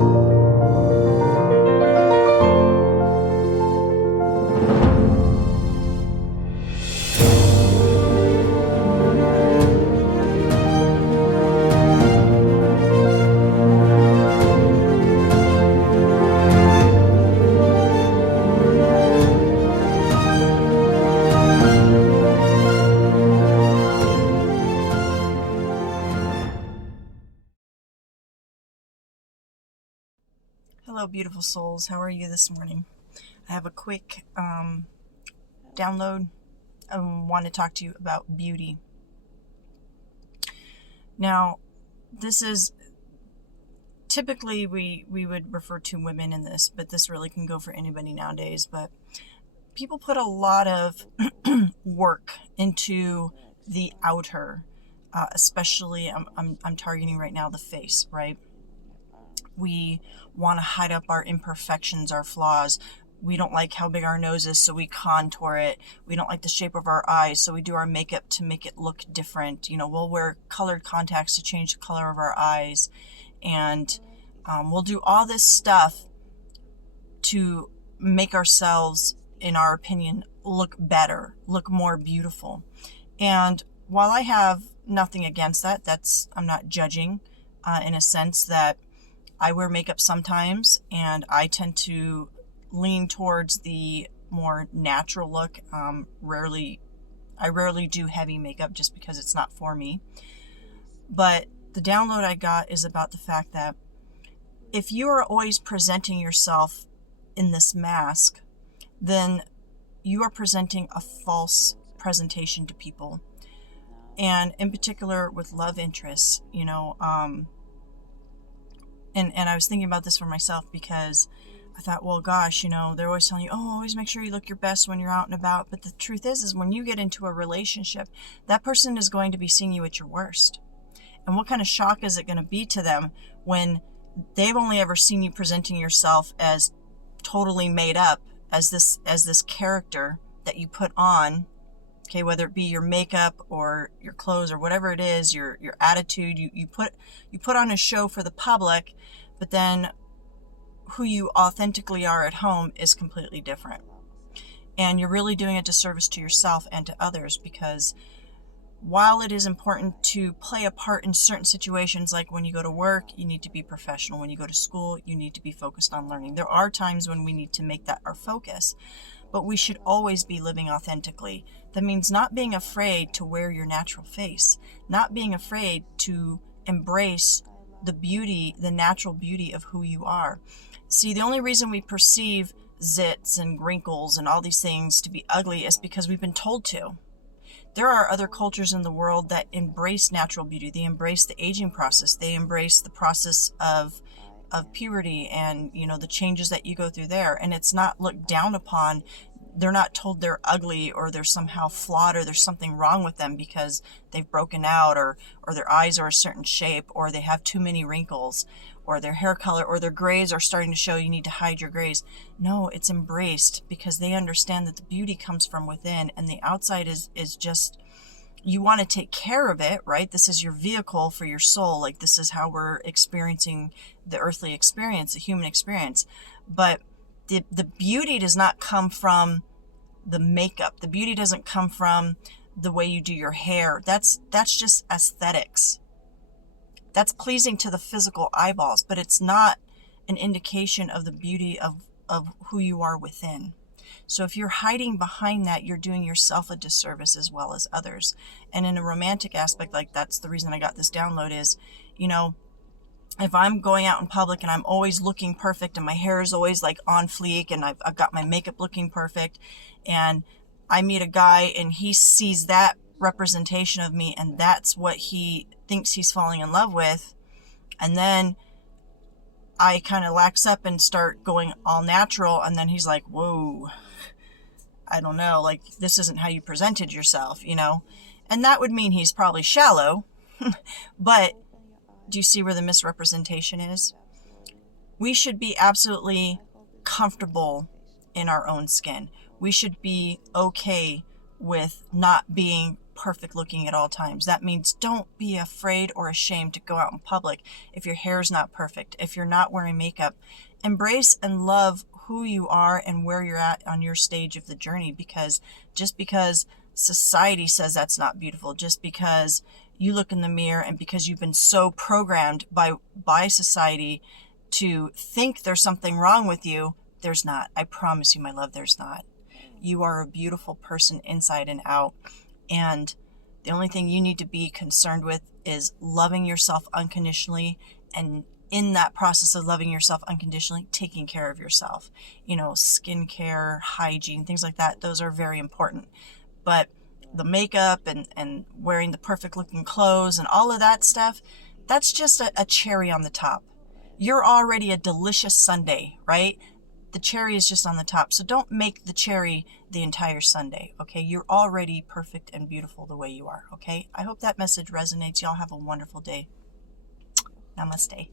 Hello, beautiful souls. How are you this morning? I have a quick download. I want to talk to you about beauty. Now, this is typically we would refer to women in this, but this really can go for anybody nowadays. But people put a lot of work into the outer, especially I'm targeting right now the face, right? We want to hide up our imperfections, our flaws. We don't like how big our nose is, so we contour it. We don't like the shape of our eyes, so we do our makeup to make it look different. We'll wear colored contacts to change the color of our eyes. And we'll do all this stuff to make ourselves, in our opinion, look better, look more beautiful. And while I have nothing against that, I'm not judging in a sense that I wear makeup sometimes, and I tend to lean towards the more natural look. I rarely do heavy makeup just because it's not for me. But the download I got is about the fact that if you are always presenting yourself in this mask, then you are presenting a false presentation to people. And in particular with love interests, And I was thinking about this for myself because I thought, well, gosh, they're always telling you, oh, always make sure you look your best when you're out and about. But the truth is when you get into a relationship, that person is going to be seeing you at your worst. And what kind of shock is it going to be to them when they've only ever seen you presenting yourself as totally made up, as this character that you put on, okay, whether it be your makeup or your clothes or whatever it is, your attitude, you put on a show for the public, but then who you authentically are at home is completely different. And you're really doing a disservice to yourself and to others, because while it is important to play a part in certain situations, like when you go to work, you need to be professional. When you go to school, you need to be focused on learning. There are times when we need to make that our focus, but we should always be living authentically. That means not being afraid to wear your natural face, not being afraid to embrace the beauty, the natural beauty of who you are. See, the only reason we perceive zits and wrinkles and all these things to be ugly is because we've been told to. There are other cultures in the world that embrace natural beauty. They embrace the aging process. They embrace the process of puberty and, the changes that you go through there. And it's not looked down upon. They're not told they're ugly or they're somehow flawed or there's something wrong with them because they've broken out or their eyes are a certain shape or they have too many wrinkles or their hair color or their grays are starting to show, you need to hide your grays. No, it's embraced because they understand that the beauty comes from within, and the outside is just, you want to take care of it, right? This is your vehicle for your soul. Like, this is how we're experiencing the earthly experience, the human experience. But the beauty does not come from the makeup. The beauty doesn't come from the way you do your hair. That's just aesthetics. That's pleasing to the physical eyeballs, but it's not an indication of the beauty of who you are within. So if you're hiding behind that, you're doing yourself a disservice as well as others. And in a romantic aspect, like, that's the reason I got this download is, if I'm going out in public and I'm always looking perfect and my hair is always like on fleek and I've got my makeup looking perfect, and I meet a guy and he sees that representation of me and that's what he thinks he's falling in love with, and then I kind of lax up and start going all natural, and then he's like, whoa, I don't know, like, this isn't how you presented yourself, and that would mean he's probably shallow. But do you see where the misrepresentation is? We should be absolutely comfortable in our own skin. We should be okay with not being perfect looking at all times. That means don't be afraid or ashamed to go out in public if your hair's not perfect, if you're not wearing makeup. Embrace and love who you are and where you're at on your stage of the journey, because just because society says that's not beautiful, just because you look in the mirror and because you've been so programmed by society to think there's something wrong with you, there's not. I promise you, my love, there's not. You are a beautiful person inside and out. And the only thing you need to be concerned with is loving yourself unconditionally, and in that process of loving yourself unconditionally, taking care of yourself. You know, skincare, hygiene, things like that, those are very important. But the makeup and wearing the perfect looking clothes and all of that stuff, that's just a cherry on the top. You're already a delicious sundae, right? The cherry is just on the top. So don't make the cherry the entire sundae, okay? You're already perfect and beautiful the way you are, okay? I hope that message resonates. Y'all have a wonderful day. Namaste.